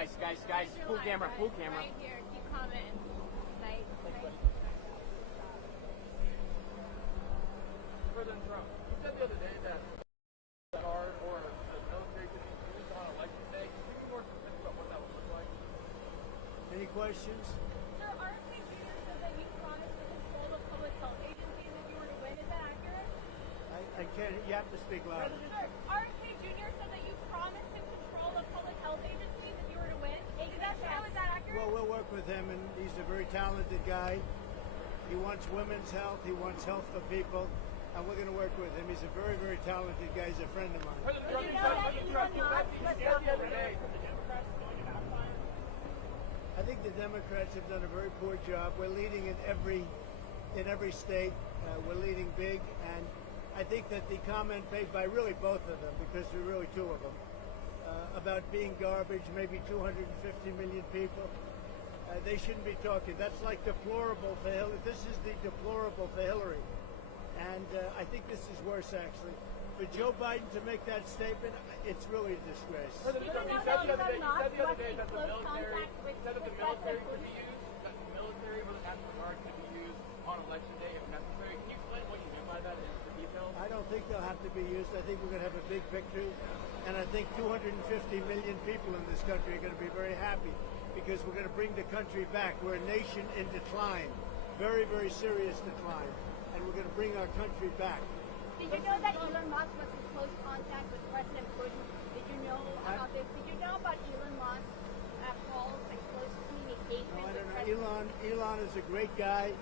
guys, full camera. Right here, keep commenting. Right. President Trump, you said the other day that guard or the military could be used on election day. Can you be more specific about what that would look like? Any questions? Sir, RFK Jr. said that you promised to control the public health agencies if you were to win. Is that accurate? I can't. You have to speak louder. Sir, RFK Jr. said that you promised to control the public health agencies if you were to win. Is that true? Is that accurate? Well, we'll work with him, and he's a very talented guy. He wants women's health. He wants health for people. And we're going to work with him. He's a very, very talented guy. He's a friend of mine. President Trump, you said the other day. I think the Democrats have done a very poor job. We're leading in every state. We're leading big, and I think that the comment made by really both of them, because there are really two of them, about being garbage, maybe 250 million people, they shouldn't be talking. That's like deplorable for Hillary. This is the deplorable for Hillary. And I think this is worse, actually. For Joe Biden to make that statement, it's really a disgrace. President Trump, you said the other day that the military could be used, that the military or the National Guard could be used on election day if necessary. Can you explain what you mean by that in the details? I don't think they'll have to be used. I think we're going to have a big victory. And I think 250 million people in this country are going to be very happy because we're going to bring the country back. We're a nation in decline, very, very serious decline. And we're going to bring our country back. Did you know that Elon Musk was in close contact with President Putin? Did you know about this? Did you know about Elon Musk calls and close communication No, I with don't President know. Elon is a great guy.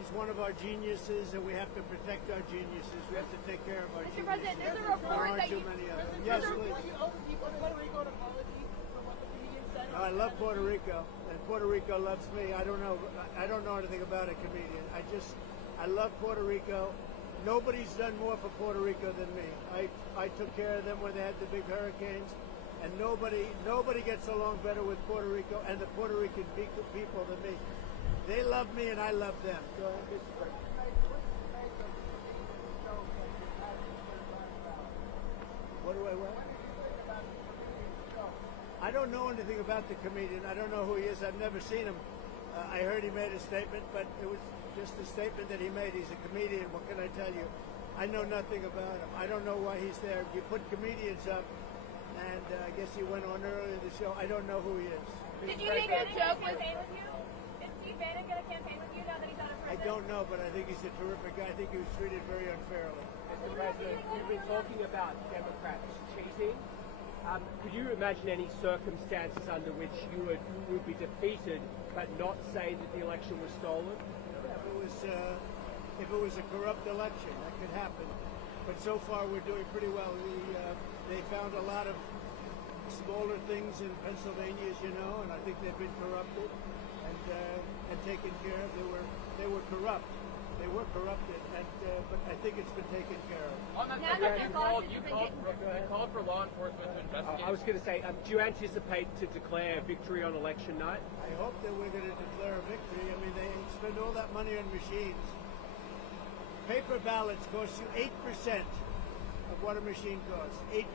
He's one of our geniuses, and we have to protect our geniuses. We have to take care of our Mr. geniuses. President, there's a There report aren't that too you... many of them. Yes, please. I love Puerto Rico, and Puerto Rico loves me. I don't know anything about a comedian. I love Puerto Rico. Nobody's done more for Puerto Rico than me. I took care of them when they had the big hurricanes, and nobody gets along better with Puerto Rico and the Puerto Rican people than me. They love me, and I love them. Go ahead. What do I want? I don't know anything about the comedian. I don't know who he is. I've never seen him. I heard he made a statement, but it was just a statement that he made. He's a comedian. What can I tell you? I know nothing about him. I don't know why he's there. You put comedians up, and I guess he went on earlier in the show. I don't know who he is. Did you make a joke with him? Is Steve Bannon going to campaign with you now that he's out of prison? I don't know, but I think he's a terrific guy. I think he was treated very unfairly. Mr. President, you've been talking about Democrats cheating. Could you imagine any circumstances under which you would be defeated but not say that the election was stolen? If it was a corrupt election, that could happen. But so far, we're doing pretty well. They found a lot of smaller things in Pennsylvania, as you know, and I think they've been corrupted and taken care of. They were corrupt. They were corrupted, but I think it's been taken care of. On that subject, you called for law enforcement to investigate. I was going to say, do you anticipate to declare victory on election night? I hope that we're going to declare a victory. I mean, they spend all that money on machines. Paper ballots cost you 8% of what a machine costs, 8%.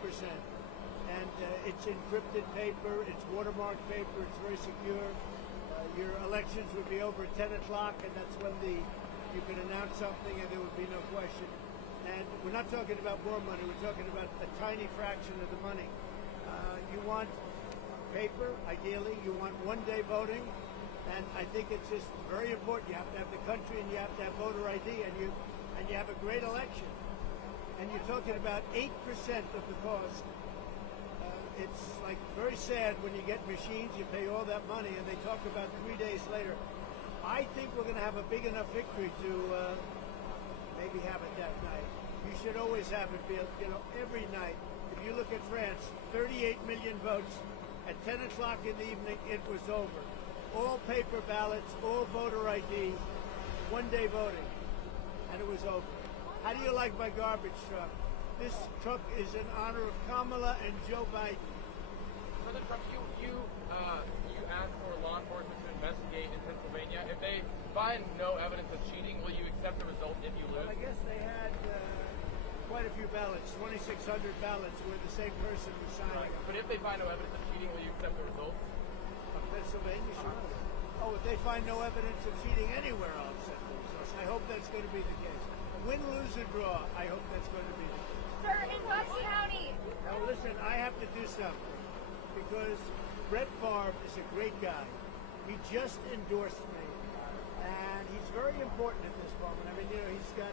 And it's encrypted paper, it's watermarked paper, it's very secure. Your elections would be over at 10 o'clock, and that's when you can announce something and there would be no question. And we're not talking about more money, we're talking about a tiny fraction of the money. You want paper, ideally, you want one-day voting, and I think it's just very important. You have to have the country and you have to have voter ID, and you have a great election. And you're talking about 8% of the cost. It's like very sad when you get machines, you pay all that money, and they talk about 3 days later. I think we're going to have a big enough victory to maybe have it that night. You should always have it, every night. If you look at France, 38 million votes. At 10 o'clock in the evening, it was over. All paper ballots, all voter ID, one-day voting, and it was over. How do you like my garbage truck? This truck is in honor of Kamala and Joe Biden. President Trump, you asked for law enforcement to investigate in Pennsylvania. If they find no evidence of cheating, will you accept the result if you lose? Well, I guess they had quite a few ballots, 2,600 ballots where the same person was signing. Right. But if they find no evidence of cheating, will you accept the results? find no evidence of cheating anywhere else at the results. I hope that's going to be the case. Win, lose, or draw, I hope that's going to be the case. Sir, in Bucks County. Now listen, I have to do something because Brett Favre is a great guy. He just endorsed me, and he's very important at this moment. I mean, you know, he's got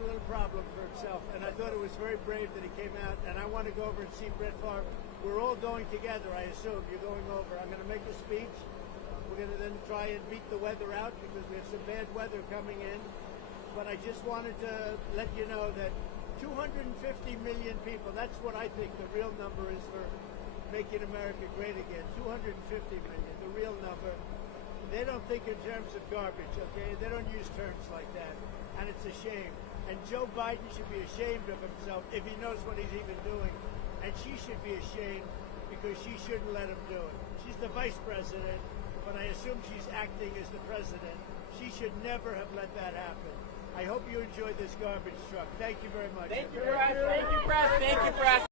a little problem for himself, and I thought it was very brave that he came out. And I want to go over and see Brett Favre. We're all going together, I assume. You're going over. I'm going to make a speech. We're going to then try and beat the weather out because we have some bad weather coming in. But I just wanted to let you know that 250 million people, that's what I think the real number is for making America great again. 250 million, the real number. They don't think in terms of garbage, okay? They don't use terms like that. And it's a shame. And Joe Biden should be ashamed of himself if he knows what he's even doing. And she should be ashamed because she shouldn't let him do it. She's the vice president, but I assume she's acting as the president. She should never have let that happen. I hope you enjoyed this garbage truck. Thank you very much. Thank you, press. Thank you, press. Thank you, press.